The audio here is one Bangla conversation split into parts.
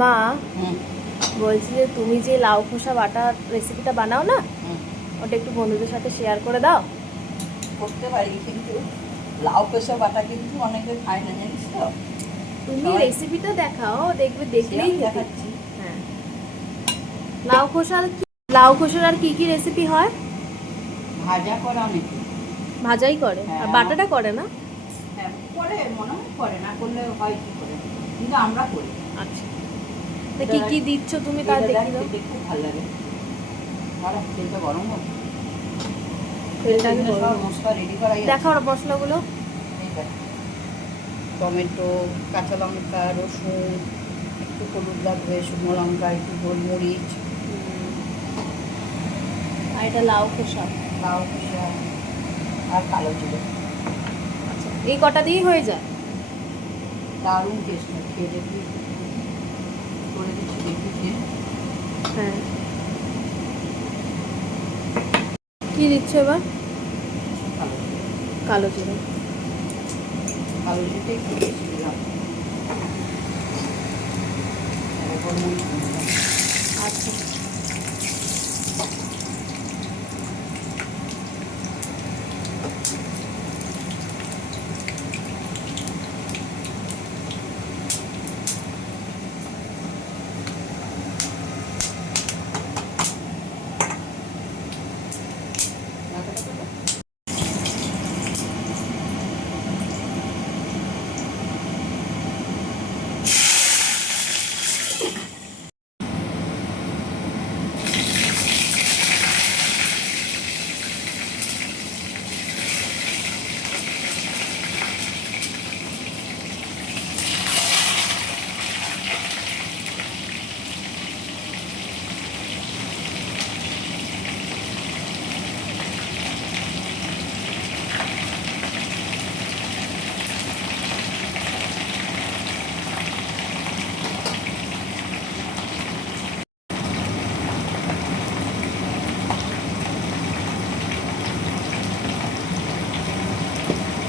মা, হুম বলছি যে তুমি যে লাউ খোসা বাটার রেসিপিটা বানাও না, হুম ওটা একটু বন্ধুদের সাথে শেয়ার করে দাও। করতে পারি, কিন্তু লাউ পেশা বাটা কিন্তু অনেকে খায় না, জানিস তো। তুমি সবাই রেসিপিটা দেখাও, দেখবে সে দেখলেই আমি খেতে। দেখাচ্ছি। হ্যাঁ, লাউ খোসার লাউ খোসার আর কি কি রেসিপি হয়? ভাজা করে অনেকে। ভাজাই করে, হ্যাঁ আর আমার, বাটাটা করে না? হ্যাঁ করে, মনে হয় করে, না করলে হয় কি করে, কিন্তু আমরা করি। আচ্ছা, তা কি কি দিচ্ছ তুমি তা এটা দেখ, দেখি দাও। খেতে খুব ভালো লাগে। আর তেলটা গরম হোক, তেলটা আগে এখানে গরম সব হোক। মশলা রেডি করাই আছে। দেখাও মশলাগুলো। এই দেখ, টমেটো, কাঁচা লঙ্কা, রসুন, একটু হলুদ লাগবে, শুকনো লঙ্কা, একটু গোলমরিচ, আর এটা লাউ খোসা। লাউ খোসা, আর কালো জিরে। আচ্ছা, এই কটা দিয়েই হয়ে যায়? দারুণ টেস্ট হয়, খেয়ে দেখবি। করে দিচ্ছি, দেখবি খেয়ে। হ্যাঁ, কি দিচ্ছ এবার? কালো জিরে, কালো জিরে। কালো জিরেটা একটু বেশি দিলাম। গোলমরিচ দিলাম। আচ্ছা,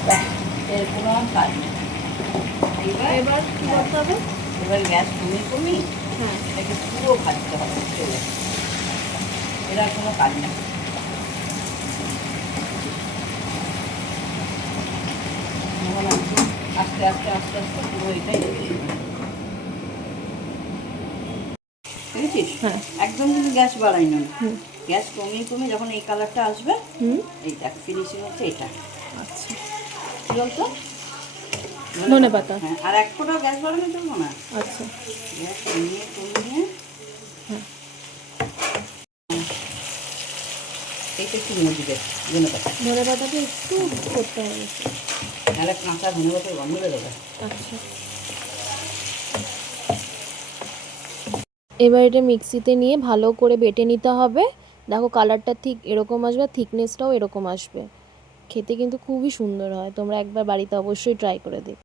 ব্যাস, এর কোনো আর কাজ নেই। এবার কি করতে হবে? এবার গ্যাস কমিয়ে কমিয়ে হ্যাঁ, এটাকে পুরো ভাজতে হবে তেলে। এর আর কোনো কাজ নেই। এখন একটু আস্তে আস্তে আস্তে আস্তে পুরো এটাই দেখেছিস। হ্যাঁ। একদম কিন্তু গ্যাস বাড়াই না, হুম গ্যাস কমিয়ে কমিয়ে যখন এই কালারটা আসবে, হুম। এই দেখ ফিনিশিং হচ্ছে এটা। আচ্ছা, কি বলতো, ধনেপাতা। হ্যাঁ, আর এক ফোঁটাও গ্যাস বাড়ানো চলবো না। আচ্ছা, গ্যাস কমিয়ে কমিয়ে হ্যাঁ। এইটা একটু নিয়ে দিবে ধনেপাতা, ধনেপাতাটা একটু করতে হবে। নাহলে কাঁচা ধনেপাতার গন্ধ বেরোবে। আচ্ছা, এবার এটা মিক্সিতে নিয়ে ভালো করে বেটে নিতে হবে। দেখো কালারটা ঠিক এরকম আসবে, থিকনেসটাও এরকম আসবে। খেতে কিন্তু খুবই সুন্দর হয়, তোমরা একবার বাড়িতে অবশ্যই ট্রাই করে দেখো।